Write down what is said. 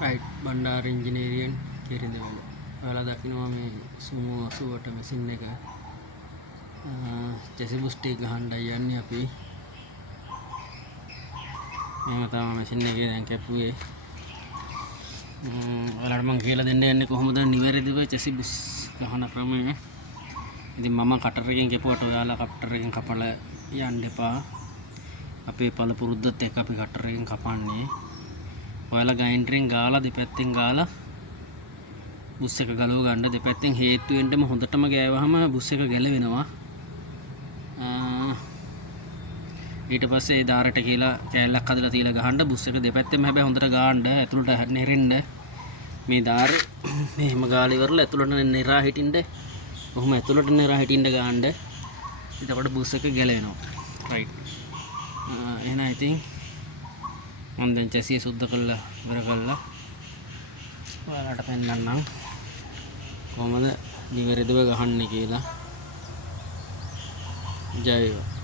Right Bandara ඉංජිනේරියෙන් Kirindiwela. ඔයාලා දකිනවා මේ සුමෝ 80ට මැෂින් එක චැසි බුස්ටික් ගහන්නයි යන්නේ අපි. එහෙම තමයි මැෂින් එකේ දැන් කැපුවේ. ඔයාලට මම කියලා දෙන්න යන්නේ කොහොමද නිවැරදිව චැසි බුස් ගහන ක්‍රමය. ඉතින් මම කටර් එකෙන් කැපුවට ඔයාලා කටර් එකෙන් කපලා යන්න එපා. අපේ පළපුරුද්දත් එක්ක අපි කටර් එකෙන් කපන්නේ. ඔයාලා ගයින්ඩරෙන් ගාලා දෙපැත්තෙන් ගාලා බුස් එක ගලව ගන්න. දෙපැත්තෙන් හේතු වෙන්නම හොඳටම ගෑවහම බුස් එක ගැලවෙනවා. ඊට පස්සේ ඒ දාරට කියලා කෑල්ලක් හදලා තියලා ගහන්න. බුස් එක දෙපැත්තෙම හැබැයි හොඳට ගාන්න. ඇතුළට නෙරෙන්න. මේ දාරේ මෙහෙම ගාලා ඉවරලා ඇතුළට නෙරා හිටින්න. කොහොම ඇතුළට නෙරා හිටින්න ගහන්න. එතකොට බුස් එක ගැලවෙනවා. රයිට්. එහෙනම් ඉතින් මම දැන් චැසිය සුද්ධ කරලා ඉවර කළා. ඔයාලට පෙන්නන්නම් කොහොමද නිවැරදිව ගහන්නේ කියලා. ජය වේවා.